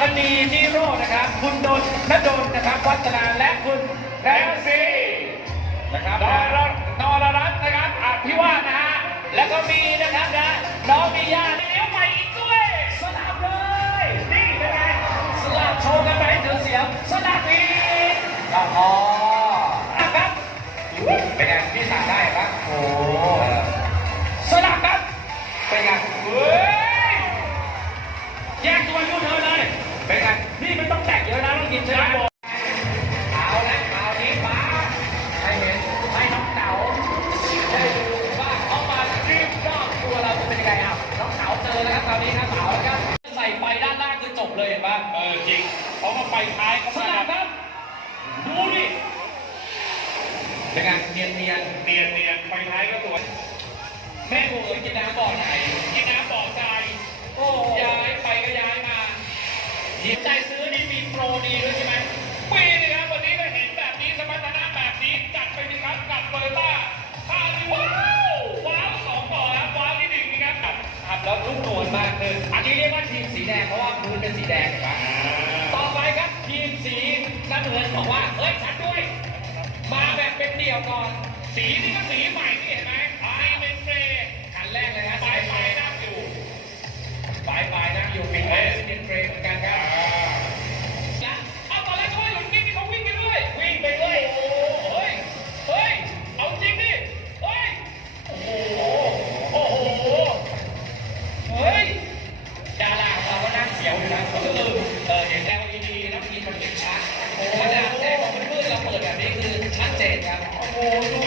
คณีนิโรธนะครับ คุณดนนดลนะครับ วัฒนาและคุณแรมซีนะครับนรนรรัตน์นะครับอภิวาสนะฮะแล้วก็มีนะครับนะน้องมีญาติเลี้ยวใหม่อีกด้วยสลับเลยนี่เป็นไงสลับโชว์กันไปให้ถึงเสียงสลับอีกอ๋อครับเป็นไงพี่สั่งได้ครับโอ้ นนี้ครับเต๋าวครับใส่ไปด้านล่างคือจบเลยเห็นปะเออจริงเพราะว่าไปท้ายเขาสสลัลับบครับดูดิเป็นไงเนียนเนียนเนียนเนียนไปท้ายก็สวยแม่กูเอ๋ยกินน้ำบ่อไหนกินน้ำบ่อทรายโอ้ย้ายไปก็ย้ายมาเหยิบใจซื้อนี่มีโปรดีด้วยใช่ไหมปีนี้ครับวันนี้ก็เห็นแบบนี้สมรรถนะแบบนี้จัดไปสิครับกับโตโยต้าคาริว้าวว้าวสองต่อครับว้าวที่หนึ่งนี่ครับครับแล้วนุ่มนวล มากขึ้นอันนี้เรียกว่าทีมสีแดงเพราะว่าพื้นเป็นสีแดงเห็นปะต่อไปครับทีมสีน้ำเงินบอกว่าเอ้ยฉันด้วย มาแบบเป็นเดี่ยวก่อน สีนี่ก็สีใหม่นี่เห็นไห more.